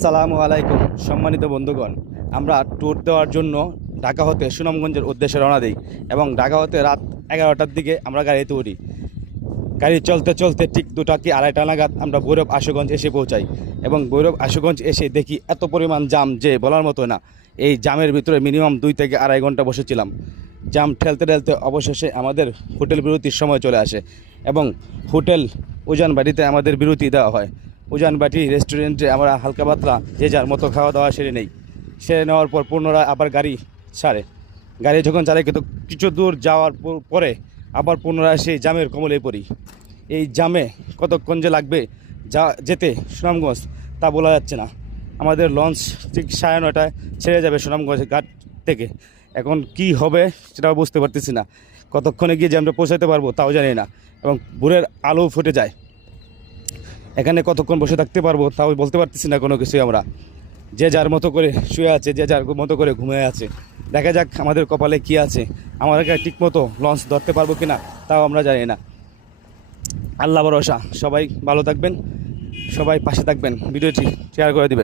আসসালামু আলাইকুম সম্মানিত বন্ধুগণ। আমরা ট্যুর দেওয়ার জন্য ঢাকা হতে সুনামগঞ্জের উদ্দেশ্যে রওনা দিই এবং ঢাকা হতে রাত 11টার দিকে আমরা গাড়িতে উঠি। গাড়ি চলতে চলতে ঠিক 2টা কি 2:30 নাগাদ আমরা ভৈরব আশুগঞ্জ এসে পৌঁছাই এবং ভৈরব আশুগঞ্জ এসে দেখি এত পরিমাণ জাম যে বলার মতো না। এই জামের ভিতরে মিনিমাম 2 থেকে 2.5 ঘন্টা বসেছিলাম। জাম ঠেলতে ঠেলতে অবশেষে আমাদের হোটেল বিরতির সময় চলে আসে এবং হোটেল উজানবাটিতে আমাদের বিরতি দেওয়া হয়। উজানবাটি রেস্টুরেন্টে আমরা হালকা পাতলা যে যার মতো খাওয়া দাওয়া সেরে নেই। সেরে নেওয়ার পর পুনরায় আবার গাড়ি ছাড়ে। গাড়ি যখন ছাড়ে কিন্তু কিছু দূর যাওয়ার পরে আবার পুনরায় সেই জামের কবলে পড়ি। এই জামে কতক্ষণ যে লাগবে যেতে সুনামগঞ্জ তা বলা যাচ্ছে না। আমাদের লঞ্চ ঠিক 9:30টায় ছেড়ে যাবে সুনামগঞ্জ ঘাট থেকে। এখন কি হবে সেটাও বুঝতে পারতেছি না। কতক্ষণে গিয়ে যে আমরা পৌঁছাতে পারবো তাও জানি না এবং ভোরের আলো ফুটে যায়। এখানে কতক্ষণ বসে থাকতে পারবো তাও বলতে পারতেছি না কোনো কিছুই। আমরা যে যার মতো করে শুয়ে আছে, যে যার মতো করে ঘুমিয়ে আছে। দেখা যাক আমাদের কপালে কি আছে। আমাদেরকে ঠিক মতো লঞ্চ ধরতে পারবো কি না তাও আমরা জানি না। আল্লাহ ভরসা। সবাই ভালো থাকবেন, সবাই পাশে থাকবেন, ভিডিওটি শেয়ার করে দিবেন।